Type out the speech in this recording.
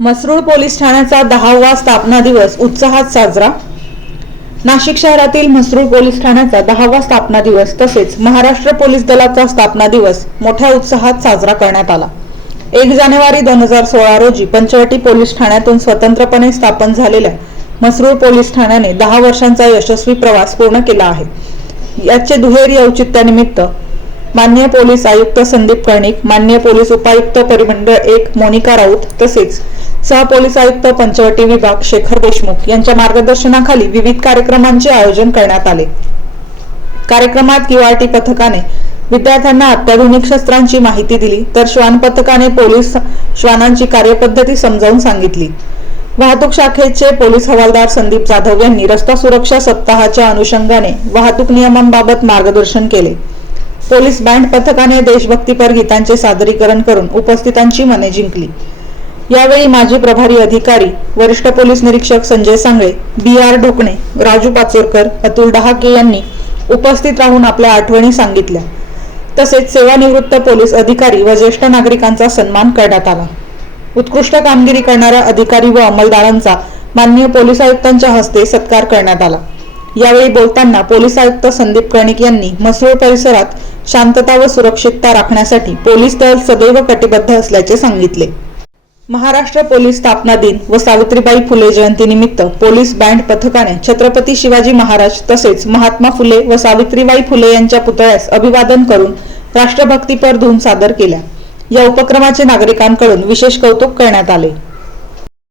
Masrul police ठाण्याचा दहावा स्थापना दिवस उत्साहात साजरा. नाशिक शहरातील मसरूळ पोलीस ठाण्याचा दहावा स्थापना दिवस तसेच महाराष्ट्र पोलीस दलाचा स्थापना दिवस मोठ्या उत्साहात साजरा करण्यात आला. एक जानेवारी दोन हजार सोळा रोजी पंचवटी पोलीस ठाण्यातून स्वतंत्रपणे स्थापन झालेल्या मसरूळ पोलीस ठाण्याने दहा वर्षांचा यशस्वी प्रवास पूर्ण केला आहे. याचे दुहेरी औचित्यानिमित्त मान्य पोलीस आयुक्त संदीप कर्णिक मान्य पोलीस उपायुक्त परिमंडळ एक मोनिका राऊत तसेच सहपोलीस आयुक्त पंचवटी विभाग शेखर देशमुख यांच्या मार्गदर्शनाखाली विविध कार्यक्रमांचे आयोजन करण्यात आले. कार्यक्रमात क्यूआरटी पथकाने विद्यार्थ्यांना अत्याधुनिक शस्त्रांची माहिती दिली तर श्वान पथकाने पोलीस श्वानांची कार्यपद्धती समजावून सांगितली. वाहतूक शाखेचे पोलीस हवालदार संदीप जाधव यांनी रस्ता सुरक्षा सप्ताहाच्या अनुषंगाने वाहतूक नियमांबाबत मार्गदर्शन केले. पोलीस बँड पथकाने देशभक्तीपर गीतांचे सादरीकरण करून उपस्थितांची मने जिंकली. यावेळी माजी प्रभारी अधिकारी वरिष्ठ पोलीस निरीक्षक संजय सांगळे बी आर ढोकणे राजू पाचोरकर अतुल डहाके यांनी उपस्थित राहून आपल्या आठवणी सांगितल्या. तसेच सेवानिवृत्त पोलीस अधिकारी व ज्येष्ठ नागरिकांचा सन्मान करण्यात आला. उत्कृष्ट कामगिरी करणाऱ्या अधिकारी व अंमलदारांचा माननीय पोलीस आयुक्तांच्या हस्ते सत्कार करण्यात आला. यावेळी बोलताना पोलीस आयुक्त संदीप कर्णिक यांनी मसूळ परिसरात शांतता व सुरक्षितता राखण्यासाठी पोलीस दल सदैव कटिबद्ध असल्याचे सांगितले. महाराष्ट्र पोलीस स्थापना दिन व सावित्रीबाई फुले जयंतीनिमित्त पोलीस बँड पथकाने छत्रपती शिवाजी महाराज तसेच महात्मा फुले व सावित्रीबाई फुले यांच्या पुतळ्यास अभिवादन करून राष्ट्रभक्तीपर धून सादर केल्या. या उपक्रमाचे नागरिकांकडून विशेष कौतुक करण्यात आले.